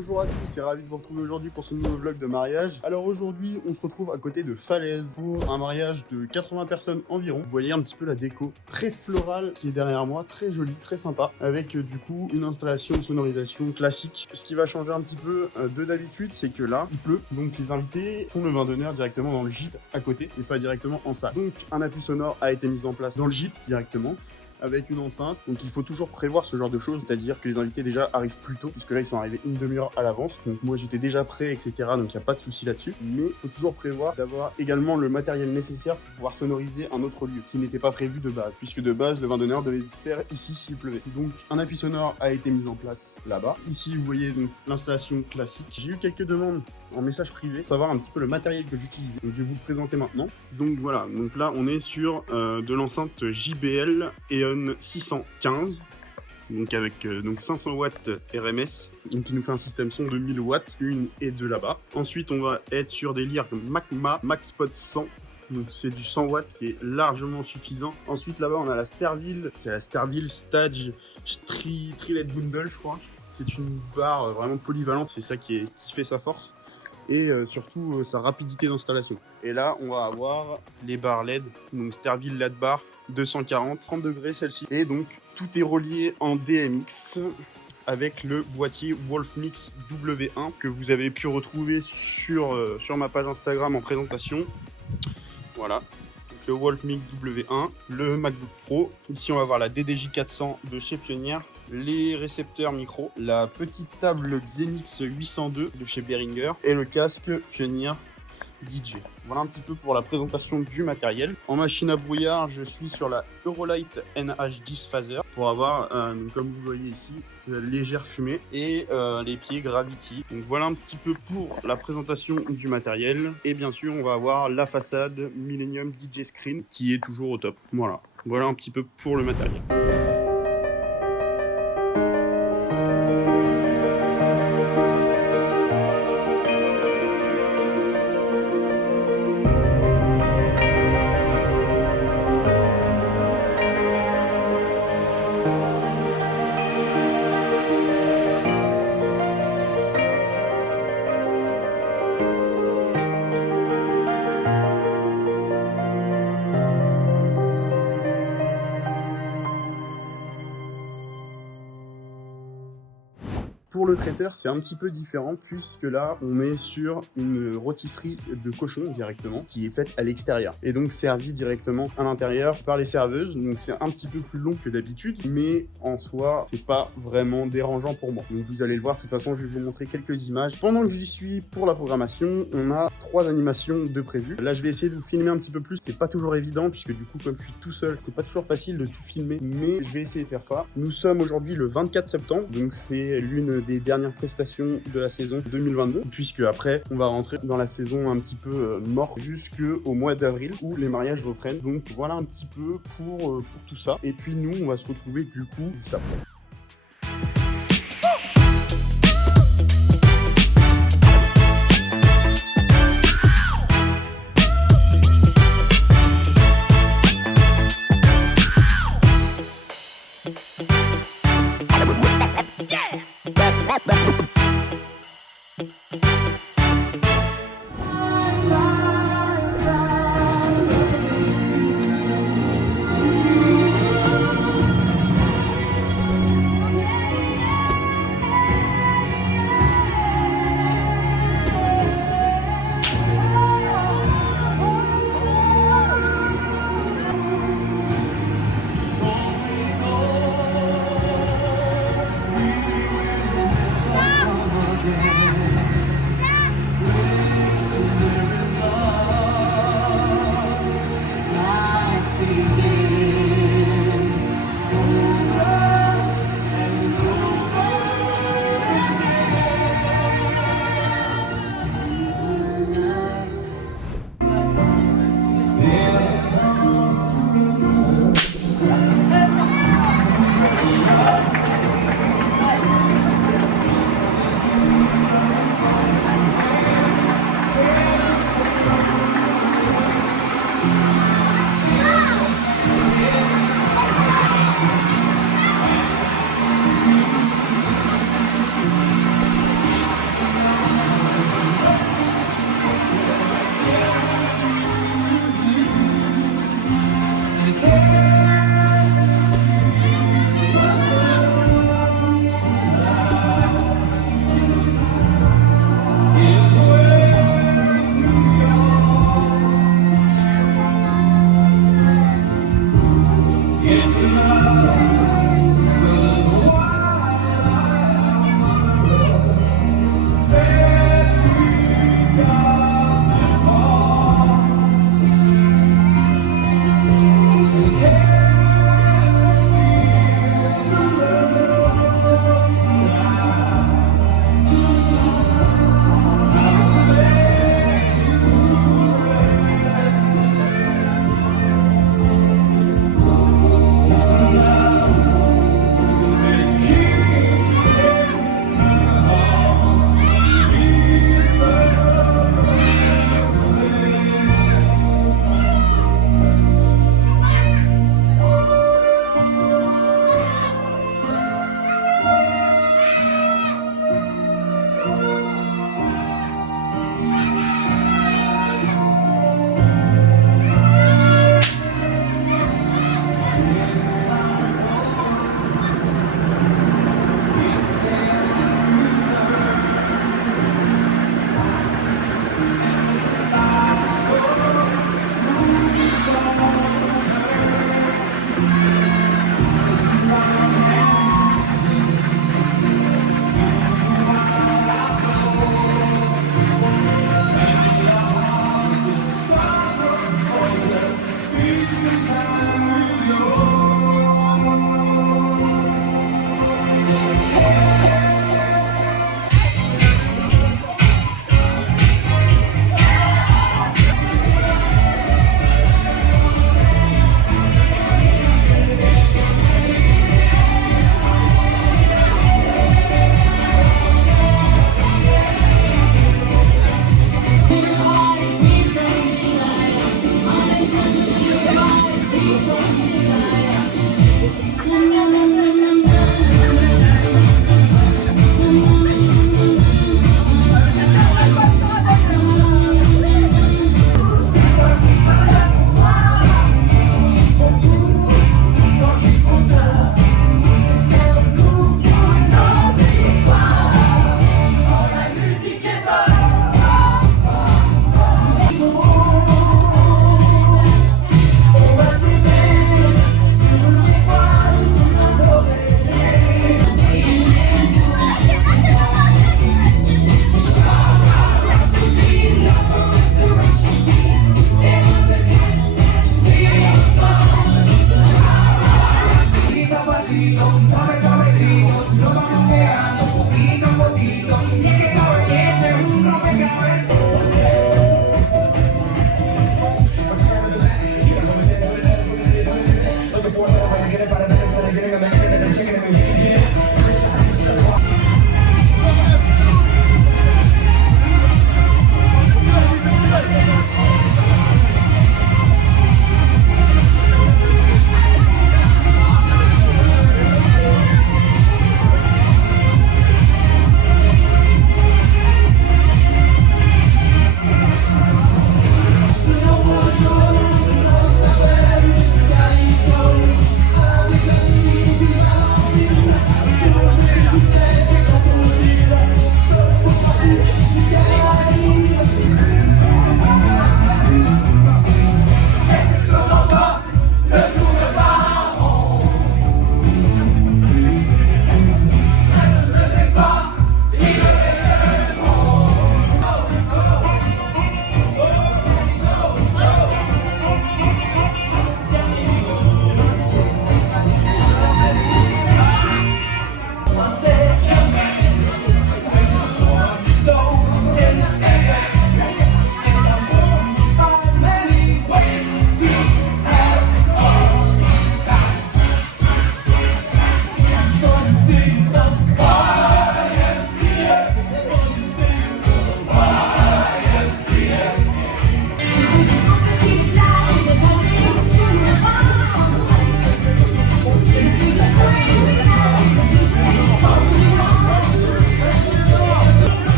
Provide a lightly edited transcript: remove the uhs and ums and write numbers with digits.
Bonjour à tous et ravi de vous retrouver aujourd'hui pour ce nouveau vlog de mariage. Alors aujourd'hui on se retrouve à côté de Falaise pour un mariage de 80 personnes environ. Vous voyez un petit peu la déco très florale qui est derrière moi, très jolie, très sympa, avec du coup une installation de sonorisation classique. Ce qui va changer un petit peu de d'habitude, c'est que là il pleut, donc les invités font le vin d'honneur directement dans le gîte à côté et pas directement en salle. Donc un appui sonore a été mis en place dans le gîte directement, avec une enceinte. Donc il faut toujours prévoir ce genre de choses, c'est-à-dire que les invités déjà arrivent plus tôt, puisque là ils sont arrivés une demi-heure à l'avance. Donc moi j'étais déjà prêt, etc. Donc il n'y a pas de souci là-dessus. Mais il faut toujours prévoir d'avoir également le matériel nécessaire pour pouvoir sonoriser un autre lieu, qui n'était pas prévu de base, puisque de base le vin d'honneur devait se faire ici s'il pleuvait. Donc un appui sonore a été mis en place là-bas. Ici vous voyez donc l'installation classique. J'ai eu quelques demandes en message privé pour savoir un petit peu le matériel que j'utilise. Donc je vais vous le présenter maintenant. Donc voilà, donc là on est sur de l'enceinte JBL EON 615. Donc avec donc 500 watts RMS, donc qui nous fait un système son de 1000 watts, une et deux là-bas. Ensuite on va être sur des lyres Macma MaxPod 100. Donc c'est du 100 watts qui est largement suffisant. Ensuite là-bas on a la Sterville, c'est la Sterville Stage Trilet Bundle je crois. C'est une barre vraiment polyvalente, c'est ça qui fait sa force. Et surtout sa rapidité d'installation. Et là, on va avoir les barres LED, donc Sterville LED bar 240, 30 degrés celle-ci. Et donc, tout est relié en DMX avec le boîtier Wolfmix W1 que vous avez pu retrouver sur ma page Instagram en présentation. Voilà. Donc, le Wolfmix W1, le MacBook Pro. Ici, on va voir la DDJ 400 de chez Pioneer. Les récepteurs micro, la petite table Xenix 802 de chez Behringer et le casque Pioneer DJ. Voilà un petit peu pour la présentation du matériel. En machine à brouillard, je suis sur la Eurolight NH10 Phaser pour avoir, comme vous voyez ici, légère fumée et les pieds Gravity. Donc voilà un petit peu pour la présentation du matériel. Et bien sûr, on va avoir la façade Millennium DJ Screen qui est toujours au top. Voilà un petit peu pour le matériel. Pour le traiteur, c'est un petit peu différent puisque là, on est sur une rôtisserie de cochon directement qui est faite à l'extérieur et donc servie directement à l'intérieur par les serveuses. Donc c'est un petit peu plus long que d'habitude, mais en soi, c'est pas vraiment dérangeant pour moi. Donc vous allez le voir, de toute façon, je vais vous montrer quelques images. Pendant que j'y suis pour la programmation, on a 3 animations de prévues. Là, je vais essayer de vous filmer un petit peu plus. C'est pas toujours évident puisque du coup, comme je suis tout seul, c'est pas toujours facile de tout filmer, mais je vais essayer de faire ça. Nous sommes aujourd'hui le 24 septembre, donc c'est l'une des dernières prestations de la saison 2022, puisque après on va rentrer dans la saison un petit peu morte jusqu'au mois d'avril où les mariages reprennent. Donc voilà un petit peu pour tout ça. Et puis nous on va se retrouver du coup juste après.